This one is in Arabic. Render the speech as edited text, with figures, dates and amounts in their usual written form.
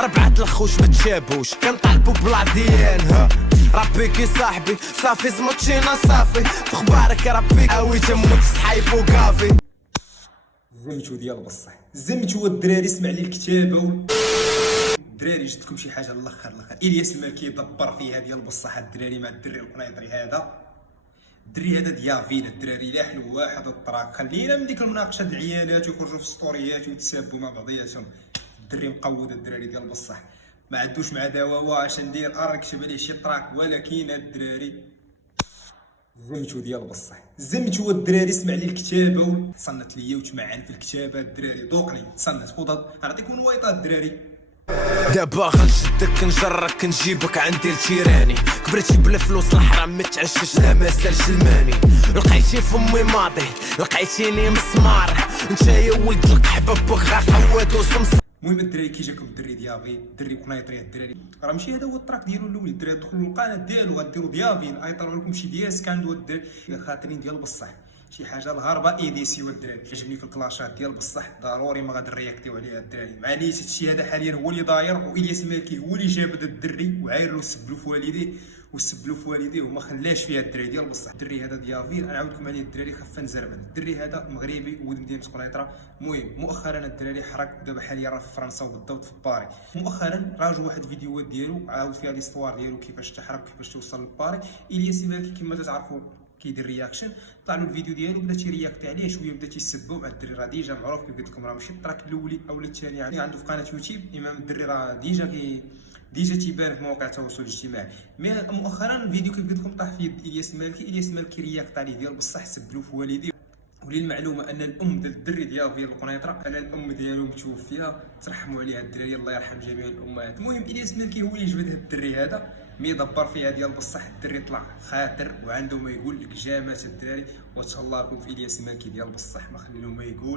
ربعة الخوش ما تشابوش كنطالبو بلا ديال ها ربيكي صاحبي صافي زمطشينا صافي تخبارك ربيك اوي تمك صحايب وكافي. زمتو ديال بصح زمتو الدراري اسمع لي الكتابه الدراري جدكم شي حاجه الاخر الياس المالكي دبر فيها ديال بصح الدراري مع الدري القنيطري هذا الدري هذا ديافين الدراري لا حلو واحد الطراك خلينا من ديك المناقشه د العيالات ويخرجوا في السطوريات ويتسابوا مع بعضياتهم. الدري مقود الدراري ديال بصح ما عندوش مع دواوا اش ندير نكتب عليه شي طراك ولكن الدراري زمتو ديال بصح زمتو الدراري اسمع لي الكتابه تصنت ليا وتمعن في الكتابه الدراري ذوقني تصنت خذ نعطيكم نويطات الدراري. دابا غنشدك نجرك نجيبك عندي التيراني كبرتي بلا فلوس الحرام متعشش لا ما سالش الماني لقيتي فمي ماضي لقيتيني مسمار نتايا ولد القحبه بغا حواد وسمسار. المهم الدراري كي جاكم الدري ديابي الدري قنيطري الدراري راه ماشي هذا هو التراك ديالو الاول الدراري دخلوا للقناه ديالو غديروا ديافين غيطلعوا لكم شي دياس كاندو الدراري خاطرين ديال بصح شي حاجه الهربه ايديسيو الدراري عجبني في الكلاشات ديال بصح ضروري ما غادي نرياكتيو عليها الدراري معليش هادشي هذا حاليا هو اللي داير والياس مالكي هو اللي جاب هذا الدري وعاير له سبلو في والديه وسبلو في والديه وما خلاش فيها الدراري ديال بصح. الدري هذا ديافين نعاود لكم عليه الدراري خفا نزربل الدري هذا مغربي ولد مدينه قنيطره. المهم مؤخرا الدراري حرك دابا حاليا راه في فرنسا وبالضبط في باري. مؤخرا راجعوا واحد الفيديوهات ديالو عاود فيها ليستوار ديالو كيفاش تحرك كيفاش توصل لباري. الياس مالكي كما تعرفوا كيدير رياكشن طلع له الفيديو ديالو بدا تيرياكتي عليه شويه بدا تيسبوا مع الدري راه ديجا معروف كيف قلت لكم راه ماشي التراك الاولي او الثاني يعني عنده في قناه يوتيوب امام الدري راه ديجا تيبان في مواقع التواصل الاجتماعي. مي مؤخرا الفيديو كيف قلت لكم طاح فيه الياس مالكي رياكت عليه ديال بصح سبلو في والديه. وللمعلومه ان الام ديال الدري ديال القنيطره انا الام ديالو متوفيه ترحموا عليها الدراري الله يرحم جميع الامهات. المهم الياس مالكي هو اللي جبد هذا الدري هذا مي دبر فيها ديال بصح الدري طلع خاطر وعنده ما يقول لك جامات الدراري وتهلا لكم في الياس مالكي ديال بصح ما خليناه ما يقول.